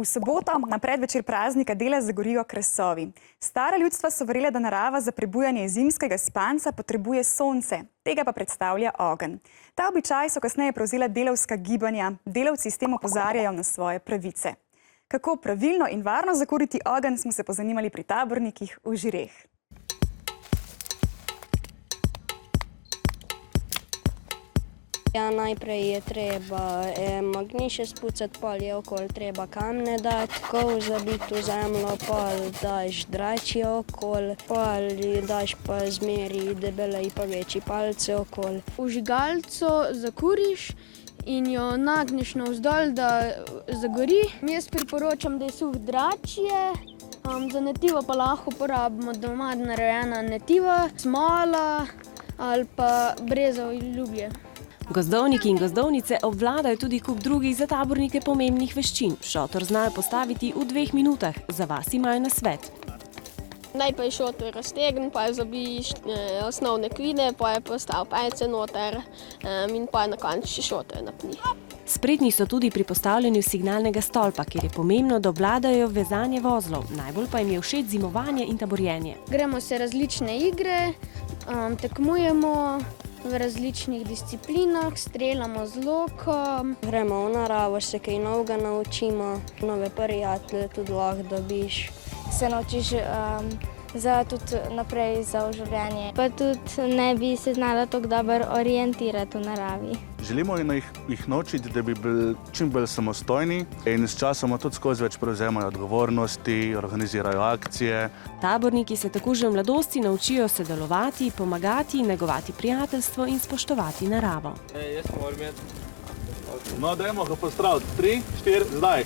V soboto, na predvečer praznika dela, zagorijo krasovi. Stara ljudstva so verjela, da narava za prebujanje zimskega spanca potrebuje sonce, tega pa predstavlja ogenj. Ta običaj so kasneje prevzela delavska gibanja, delavci s tem opozarjajo na svoje pravice. Kako pravilno in varno zakuriti ogenj, smo se pozanimali pri tabornikih v Žireh. Ja, najprej je treba magniše spucati, pol je okoli treba kamne dati, kol zabiti v zemljo, pol daš dračje okoli, pol daš pa zmeri debelej pa večji palce okoli. Vžigalco zakuriš in jo nagneš navzdol, da zagori. Jaz priporočam, da je suh dračje, za netivo pa lahko uporabimo doma narejena netiva, smola ali pa brezov ljublje. Gozdovniki in gozdovnice obvladajo tudi kup drugih za tabornike pomembnih veščin. Šotor znajo postaviti v 2 minutah. Za vas imajo nasvet. Najprej šotor raztegni, pa zabiješ osnovne kvine, pa je postav pajce noter in pa na koncu še šotor napni. Spretni so tudi pri postavljanju signalnega stolpa, kjer je pomembno, da obvladajo vezanje vozlov. Najbolj pa jim je všeč zimovanje in taborjenje. Gremo se različne igre, tekmujemo v različnih disciplinah, streljamo z lokom. Gremo v naravo, se kaj novega naučimo, nove prijatelje tudi lahko dobiš. Se naučiš tudi naprej za življenje. Pa tudi ne bi se znala tako dobro orientirati v naravi. Želimo jih naučiti, da bi bili čim bolj samostojni in s časoma tudi skozi več prevzemajo odgovornosti, organizirajo akcije. Taborniki se tako že v mladosti naučijo sodelovati, pomagati, negovati prijateljstvo in spoštovati naravo. No, dajmo ga pozdraviti. 3, 4, zdaj!